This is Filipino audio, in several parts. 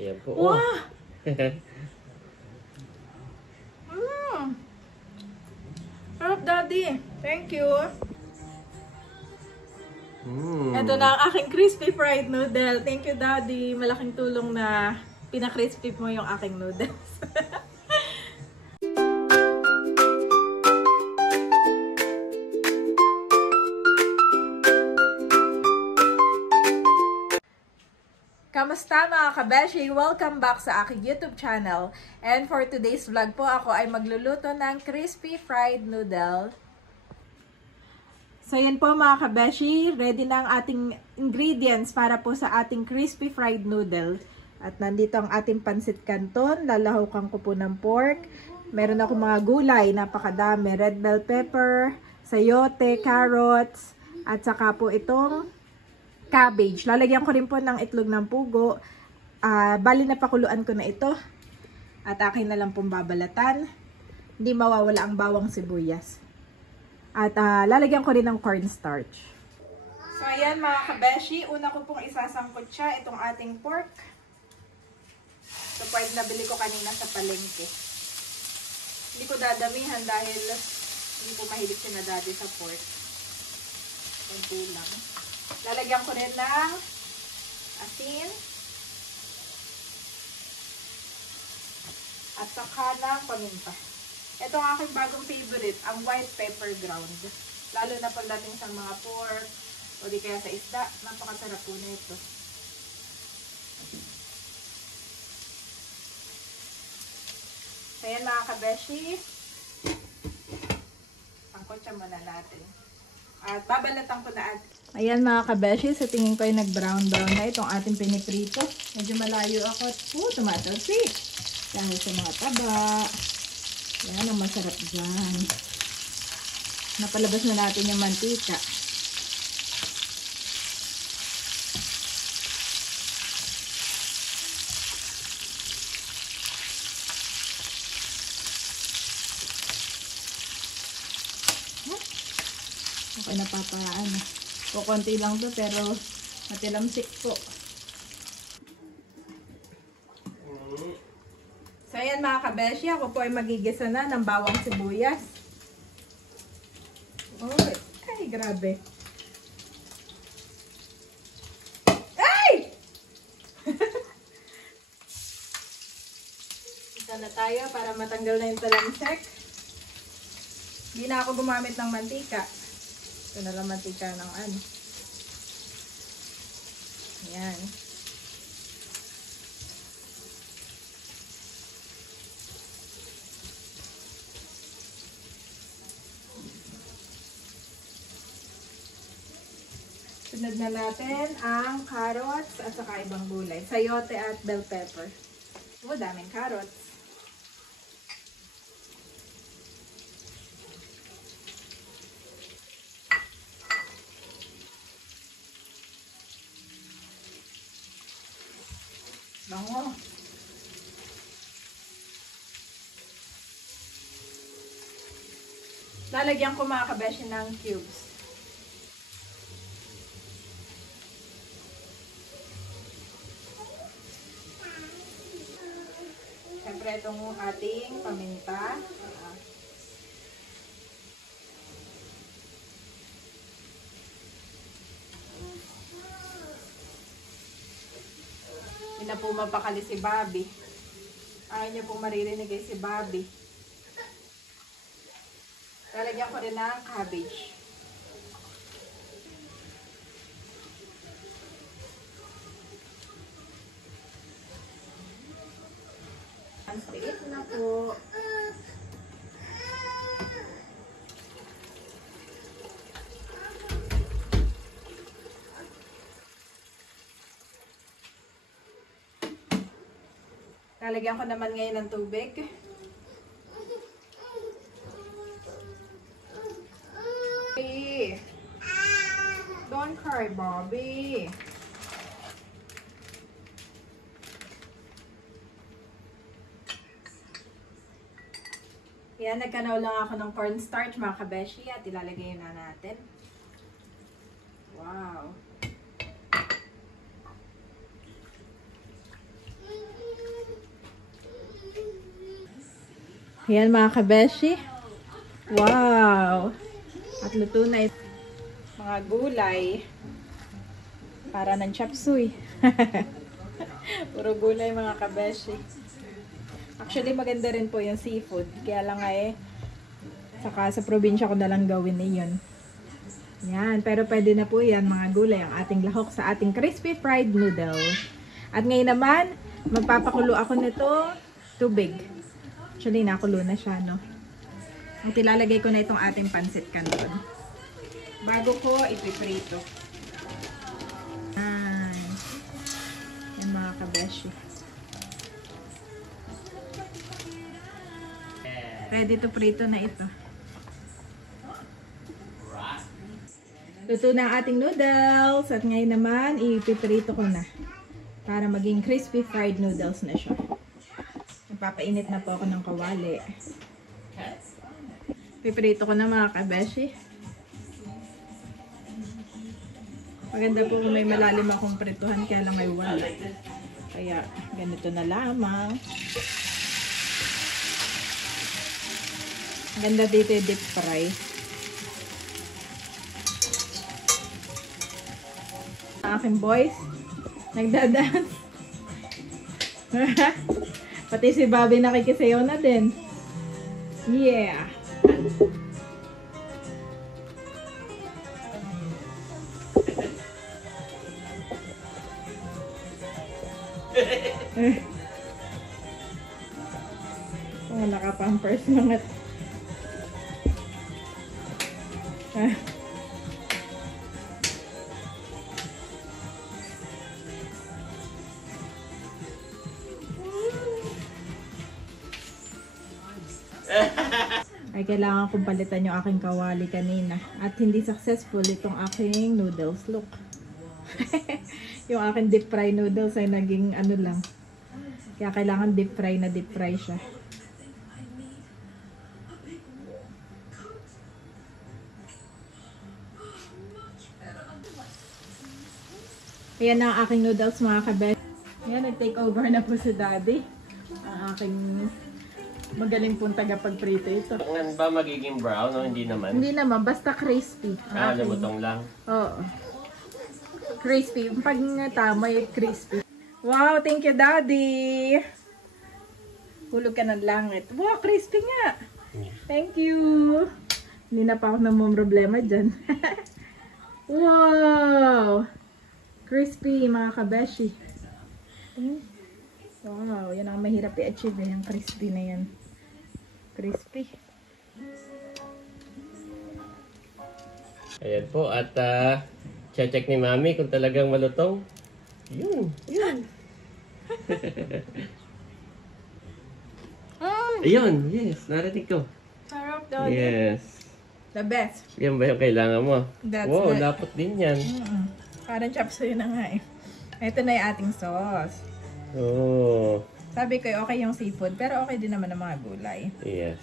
Ayan po. Wow! Oh. Sarap, Daddy. Thank you. Ito na ang aking crispy fried noodle. Thank you, Daddy. Malaking tulong na pina-crispy mo yung aking noodles. Kamusta mga kabeshi? Welcome back sa aking YouTube channel. And for today's vlog po, ako ay magluluto ng crispy fried noodle. So yan po mga kabeshi, ready na ang ating ingredients para po sa ating crispy fried noodle. At nandito ang ating pansit canton, lalahukan ko po ng pork. Meron ako mga gulay, napakadami. Red bell pepper, sayote, carrots, at saka po itong cabbage. Lalagyan ko rin po ng itlog ng pugo. Bali na pakuluan ko na ito. At akin na lang pong babalatan. Hindi mawawala ang bawang sibuyas. At lalagyan ko rin ng cornstarch. So ayan mga kabeshi, una ko pong isasangkot siya itong ating pork. So pork na bili ko kanina sa palengke. Hindi ko dadamihan dahil hindi ko mahilig si na daddy sa pork. Kunti lang. Lalagyan ko rin ng asin at saka ng paminta. Ito ang aking bagong favorite, ang white pepper ground. Lalo na pagdating sa mga pork o di kaya sa isda, napakasarap po na ito. So yan mga kabeshi, pangkotsa muna natin. At babalatan ko na. Ayan mga kabeshi, sa tingin ko ay nag-brown na itong ating piniprito. Medyo malayo ako at tumatalsik. Dahil sa mga taba. Yan ang masarap dyan. Napalabas na natin yung mantika. Okay, napapaan. Kukunti lang to pero matilamsik po. So ayan mga kabeshi, ako po ay magigisa na ng bawang sibuyas. Oh, ay grabe. Ay! Isa na tayo para matanggal na yung talamsik. Hindi na ako gumamit ng mantika. Ito na lang mantika ng ano. Ayan. Sunod na natin ang carrots at saka ibang gulay. Sayote at bell pepper. Oh, daming carrots. Bango. Lalagyan ko mga kabeshi ng cubes. Siyempre itong ating paminta. Hindi na po mapakali si Bobby. Ayaw niyo pong maririnig kay si Bobby. Lalagyan ko rin ng cabbage. Ang tiit na po. Lalagyan ko naman ngayon ng tubig. Don't cry, Bobby. Yan, nagkanaw lang ako ng cornstarch mga kabeshi at ilalagay na natin. Wow. Yan mga kabeshi. Wow! At luto na ito. Mga gulay. Para ng chop suey. Puro gulay mga kabeshi. Actually, maganda rin po yung seafood. Kaya lang saka sa probinsya ko na lang gawin na yun. Yan. Pero pwede na po yan mga gulay. Ang ating lahok sa ating crispy fried noodles. At ngayon naman, magpapakulo ako nito tubig. Actually, nakulo na siya, no? At ilalagay ko na itong ating pancit canton. Bago ko ipiprito. Yan mga kabeshi. Ready to prito na ito. Luto na ang ating noodles. At ngayon naman, ipiprito ko na. Para maging crispy fried noodles na siya. Papainit na po ako ng kawali. Piprito ko na mga kabeshi. Maganda po kung may malalim akong prituhan, kaya lang ay wala. Kaya ganito na lamang. Ganda dito yung deep fry. Ang aking boys, nagdadance. Pati si Bobby nakikisayaw na din. Yeah! Oh, nakapampers mga. Ay, kailangan kong palitan yung aking kawali kanina. At hindi successful itong aking noodles. Look. Yung aking deep fry noodles ay naging ano lang. Kaya kailangan deep fry siya. Ayan na ang aking noodles mga kabet. Ayan, nag-take over na po si Daddy. Ang aking magaling pong tagapagprito ito. Ngayon ba magiging brown o hindi naman? Hindi naman, basta crispy. Lumutong lang. Oo. Crispy. Pag tama yung crispy. Wow, thank you Daddy! Hulog ka ng langit. Wow, crispy nga! Thank you! Hindi na pa ako namang problema dyan. Wow! Crispy mga kabeshi. Wow, yan ang mahirap i-achieve yung crispy na yan. Crispy. Ayan po, at check ni Mami kung talagang malutong. Yun. Ayun, yes, narinig ko. Sarap Daddy. Yes. The best. Yan ba yung kailangan mo? That's wow, it. dapat din yan. Parang chop suey na nga eh. Ito na yung ating sauce. Oh, Sabi ko okay yung seafood, pero okay din naman ang mga gulay. yes.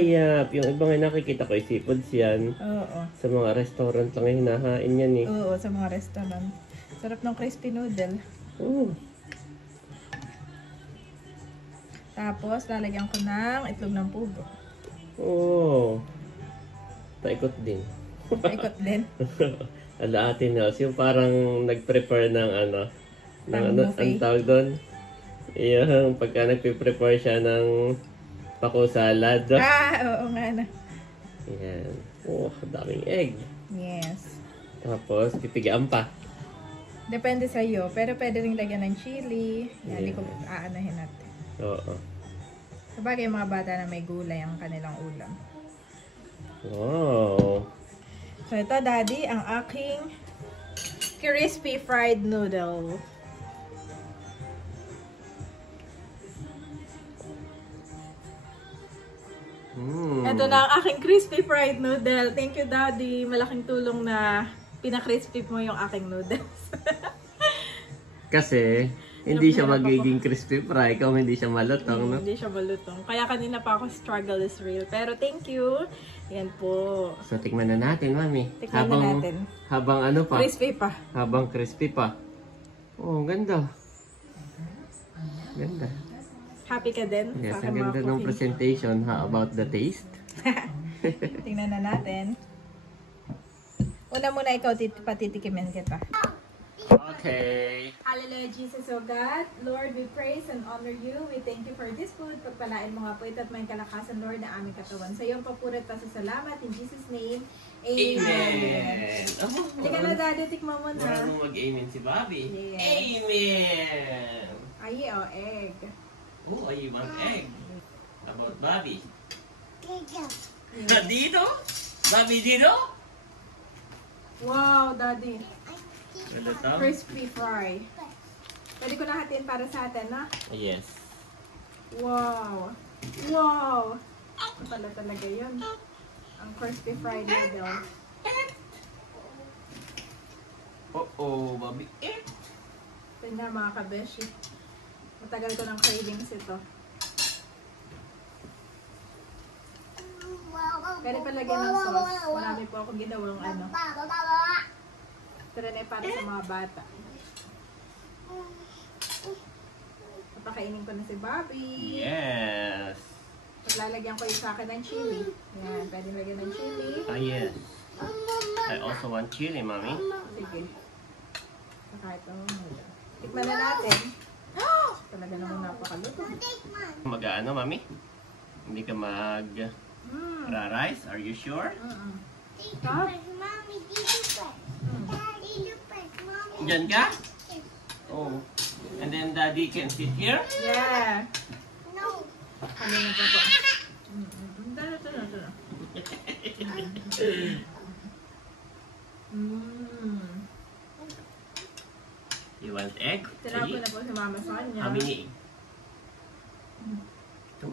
Yap. Yung ibang nakikita ko ay seafoods yan. Oo. Sa mga restaurant lang yung hinahain yan eh. Oo, sa mga restaurant. Sarap ng crispy noodle. Oh. Tapos, lalagyan ko ng itlog ng pugo. Oh. Taikot din. Paikot din. Ala Ate Nels, yung parang nag-prepare ng Pang-buffet. ang tawag doon? Yung pagka nagpe-prepare siya ng pako salad. Oo nga na. Yan. Oh, daming egg. Yes. Tapos, pipigaan pa. Depende sa iyo, pero pwede rin lagyan ng chili. Yan, hindi ko Yes. aanahin natin. Oo. Sabagay, mga bata na may gulay ang kanilang ulam. Wow. So, ito, Daddy, ang aking crispy fried noodle. Ito na ang aking crispy fried noodle. Thank you, Daddy. Malaking tulong na pinakrispy mo yung aking noodles. Kasi, hindi siya magiging crispy fry kung hindi siya malutong, no? Hindi siya malutong. Kaya kanina pa ako struggle is real. Pero thank you. Yan po. So, tikman na natin, Mami. Tikman na natin. Habang ano pa? Crispy pa. Habang crispy pa. Oh, ganda. Ganda. Happy ka din? Yes, sa ang aking mga ganda ng cooking? presentation. How about the taste? Tingnan na natin. Una muna ikaw, patitikimin kita. Okay. Hallelujah, Jesus, O God. Lord, we praise and honor you. We thank you for this food. Pagpalain mo nga po ito at may kalakasan, Lord, na aming katawan. Sa iyong papurit pa sa salamat. In Jesus' name, Amen. Amen. Hindi ka na, Daddy. Tikman mo na. Marunong mag-amen si Bobby. Yes. Amen. Ay, o, egg. Oh, I want egg. How about Bobby? Yes. Dito? Bobby dito? Wow, Daddy. Wala to? Crispy fry. Pwede ko na hatiin para sa atin, na? Yes. Wow. Wow. Ito pala talaga yun. Ang crispy fried noodle. Oh, Bobby. Ito nga mga kabeshi. Matagal ko ng cravings ito. Pwede pa lagyan ng sauce. Marami po akong ginawang ano. Ito rin ay para sa mga bata. Papakainin ko na si Bobby. Yes. Paglalagyan ko yung sa akin ng chili. Yan, pwede lagyan ng chili. Ah, yes. I also want chili, Mommy. Sige. Saka ito. Tikman na natin. Talaga naman napakaluto. Mag-ano, Mommy? Hindi ka mag-rice? Are you sure? Stop. Diyan ka? Oh. And then Daddy can sit here? Yeah. Ano na po? Ito na. You want egg? Tinawag ko na po si Mama Sonia. How many egg? Two?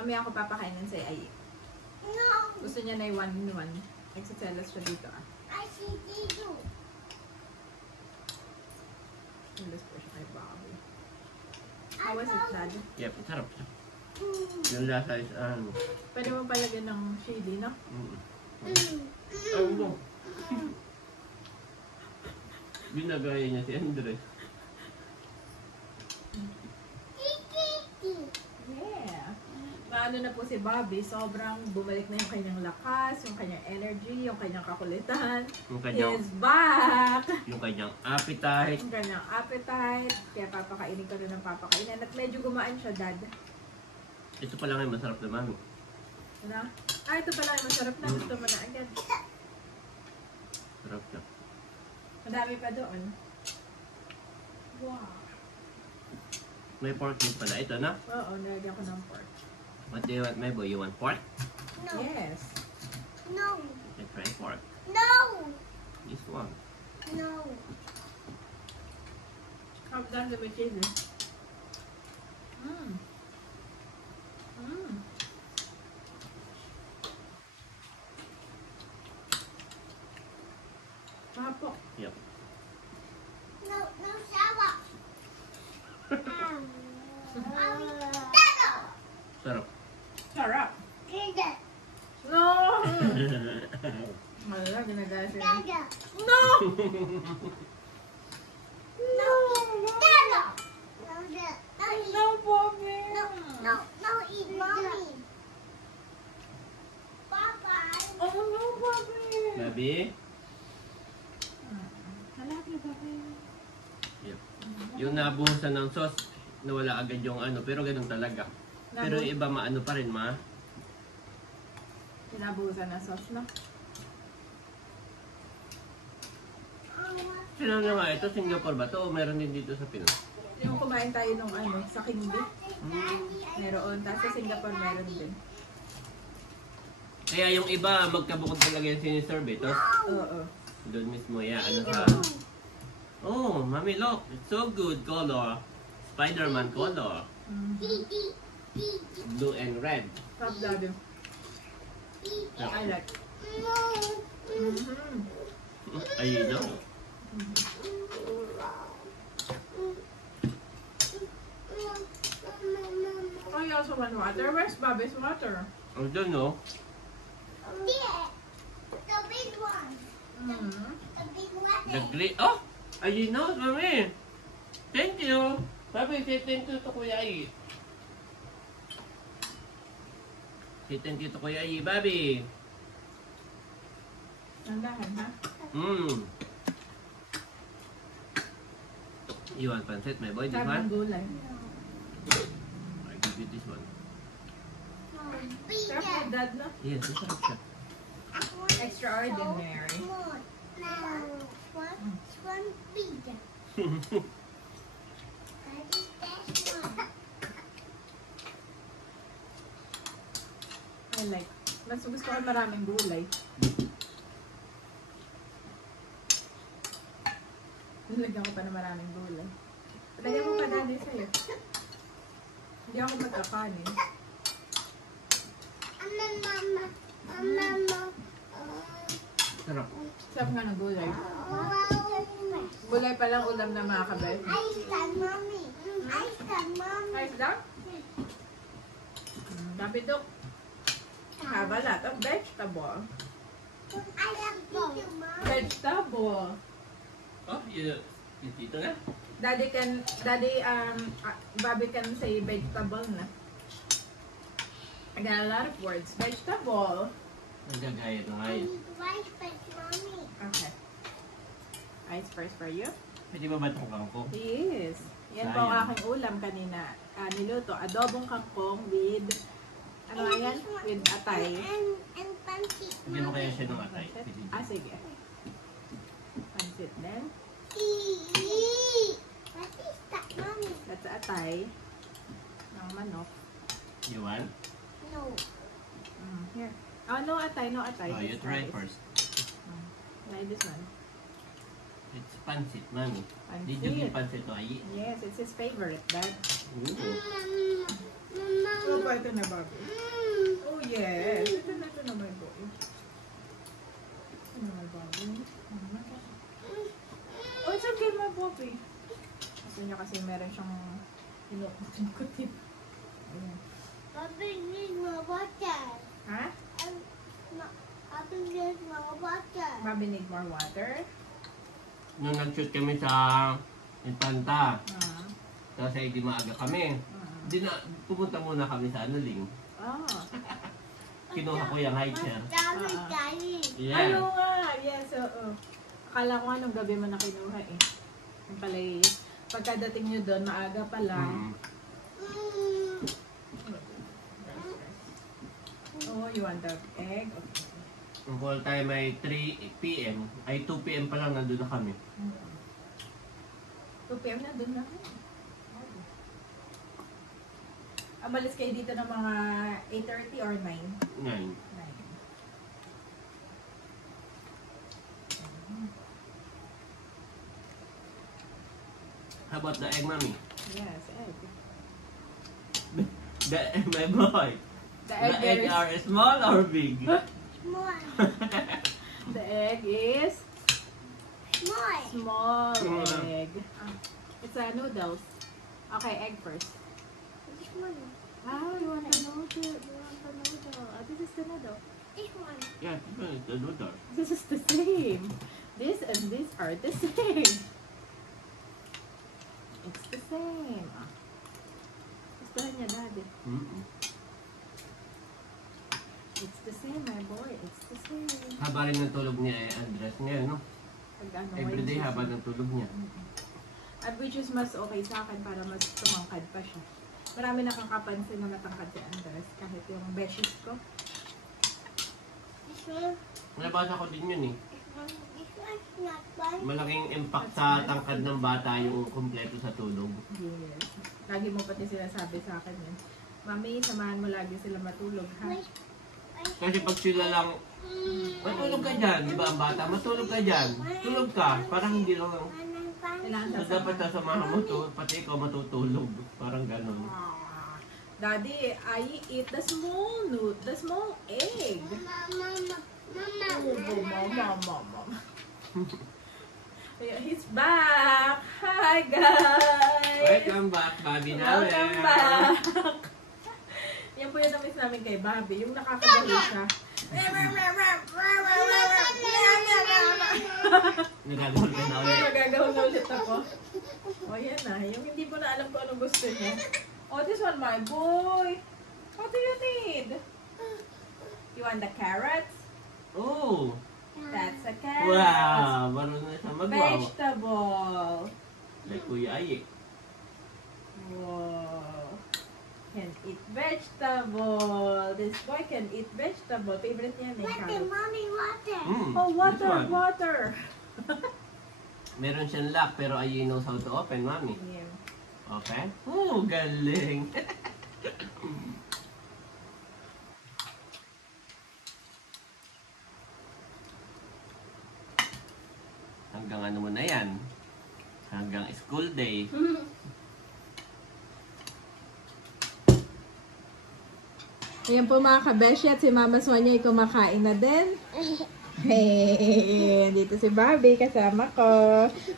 Mami ako papakainin sa ay. Gusto niya na yung 1-in-1. Nagsiselos siya dito ah. Selos po siya kay Bobby. How was it, Dad? Yep, sarap siya. Yung lasa is Pwede mo palagyan ng chili, no? Oh, ginagaya niya si Andres. Yeah. Maano na po si Bobby, sobrang bumalik na yung kanyang lakas, yung kanyang energy, yung kanyang kakulitan. Yung kanyang, Is back! yung kanyang appetite. Yung kanyang appetite. Kaya papakainin ko rin ng papakainin. At medyo gumaan siya, Dad. Ito pa lang ay masarap na, Mami. Ano? Ah, ito pala ay masarap na. Gusto mo na agad. Sarap na. Madami pa doon. Wow. May pork din pala. Ito na. Oo, nalagyan ko ng pork. What do you want, my boy? You want pork? Yes. Okay, try pork. This one. How done with chili? Papok. Yep. Sarap. Sarap. No! Wala, ginagaya siya. No! No, Bobby! Oh, no, Bobby! Baby? Halapin, Bobby. Yep. Yung nabuhusan ng sauce, nawala agad yung ano, pero ganun talaga. Pero yung iba maano pa rin, ma. Pinabuhusan na sauce, no? Sino na nga ito? Singapore ba ito? O meron din dito sa Pinas? Yung kumain tayo nung ano, sa King Beef. Meron. Tapos sa Singapore meron din. Kaya yung iba, magkabukod talaga yung siniserve ito. Oo. Doon mismo, yeah, ano sa... Oh, Mami, look. It's so good color. Spider-Man color. Blue and red. Top daddy. I like. I know. Oh, you also want water? Where's Bobby's water? I don't know. Mm. The green... Oh! Ayun na, mami. Thank you. Babi, say thank you to Kuya Ai. Say thank you to Kuya Ai, Babi. Nandahan, ha? You want pancit, my boy? This Sarap one? ng gulay. I give you this one. Sarap ng dad, no? Yes, this one. Extraordinary. One pizza. I like. Mas gusto ko maraming gulay. Nilagyan ko pa na maraming gulay. Lagyan mo pa dali sa'yo. Hindi ako magkakanin. Sarap. Sarap nga ng gulay. Gulay pa lang ulam na mga kabel. Ice cream, mommy. Ice cream, mommy. Ayos lang? Dapat ito. Have a lot of vegetable. I love you, mom. Vegetable. Oh, you dito na? Bobby can say vegetable na. I got a lot of words. Vegetable. Nagagaya na I ngayon. need rice first, mommy. Okay. Ice first for you. Pwede ba ba itong kangkong? Yes. Yan po ang Sayang. aking ulam kanina. Niluto. Adobong kangkong with, ano nga yan? With atay. And pancit, Hindi mo kaya siya nung atay. Sige. Pansit din. What is that, mommy? That's atay. Ng manok. You want? No. Here. Oh, no atay, no atay. Oh, you It's try rice. first. Try this one. It's pancit, mami. Pancit. Did you give pancit to Ai? Yes, it's his favorite, Dad. Ooh. Oh, ba ito na, Bobby? Oh, yes. Ito na, my boy. Ito na, my Bobby. Oh, it's okay, my Bobby. Gusto niya kasi meron siyang inukutip. Ayan. Papi needs more water. Ha? Papi needs more water. Bobby need more water. Nung nag-shoot kami sa Infanta, Ah. tapos ay di maaga kami. Di na, pupunta muna kami sa Ling. Oh. Kinuha ko yung hiker. Daddy, daddy. Yeah. Ano nga? Yes, oo. Akala ko nga nung gabi mo na kinuha eh. Yung pala pagkadating nyo doon, maaga pa lang. Oh, you want the egg? Okay. Ang call time ay 3 p.m. Ay 2 p.m. pa lang nandun na kami. 2 p.m. na doon na. Amalis kayo dito ng mga 8:30 or 9? 9. Ngayon. How about the egg, mommy? Yes, egg. My boy. The The egg, egg are small or big? More. the egg is More. small Mm. egg. It's a noodles. Okay, egg first. This one. Ah, you want the noodle? You want the noodle? This is the noodle. This one. Yeah, this one is the noodle. This is the same. This and this are the same. It's the same. Gustuhan niya, Daddy. Mm-mm. It's the same, my boy. It's the same. Haba rin ng tulog niya eh, Andres ngayon, no? Pag ano, Everyday which is- haba ng tulog niya. At which is mas okay sa akin para mas tumangkad pa siya. Marami nakakapansin na matangkad si Andres kahit yung beshies ko. This one. Nabasa ko din yun eh. This one. This one's not one. Malaking impact sa tangkad ng bata yung kumpleto sa tulog. Yes. Lagi mo pati sinasabi sa akin yun. Mami, samahan mo lagi sila matulog, ha? Wait. Kasi pag sila lang, matulog ka dyan, di ba ang bata? Matulog ka dyan. Tulog ka. Parang hindi lang. Kailangan So, dapat sasamahan mo to, pati ikaw matutulog. Parang ganun. Ah, Daddy, I eat the small egg. Oh, mama. He's back! Hi, guys! Welcome back, Bobby Nawe. Welcome back! Yan po yung na-miss namin kay Bobby. Yung nakakagawa siya. Nagagawin ka na ulit. Magagawin na ulit ako. O, yan na. Yung hindi mo na alam kung anong gusto niya. Oh, this one, my boy. What do you need? You want the carrots? Oh! That's a carrot. Wow! Marunong na siya magwawa. Vegetable. Like Kuya Aye. Wow. Can eat vegetable. This boy can eat vegetable. Favorite niya na yung Water, carrot. mommy, water. Oh, This water, one. water. Meron siyang lock pero Aye knows how to open, Mami. Yeah. Okay? Oh, galing! Hanggang ano mo na yan? Hanggang school day. Ayan po mga kabeshi at si Mama Sonia ay kumakain na din. Hey, dito si Barbie kasama ko.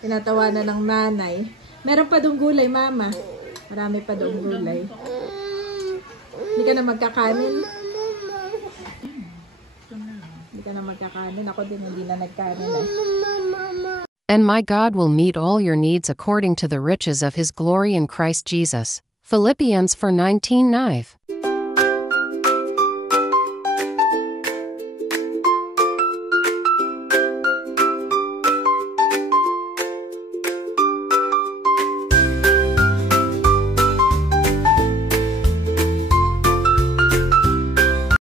Tinatawanan ng nanay. Meron pa doong gulay, Mama. Marami pa doong gulay. Hindi ka na magkakanin. Hindi ka na magkakanin. Ako din hindi na nagkanin. And my God will meet all your needs according to the riches of his glory in Christ Jesus. Philippians 4:19-9.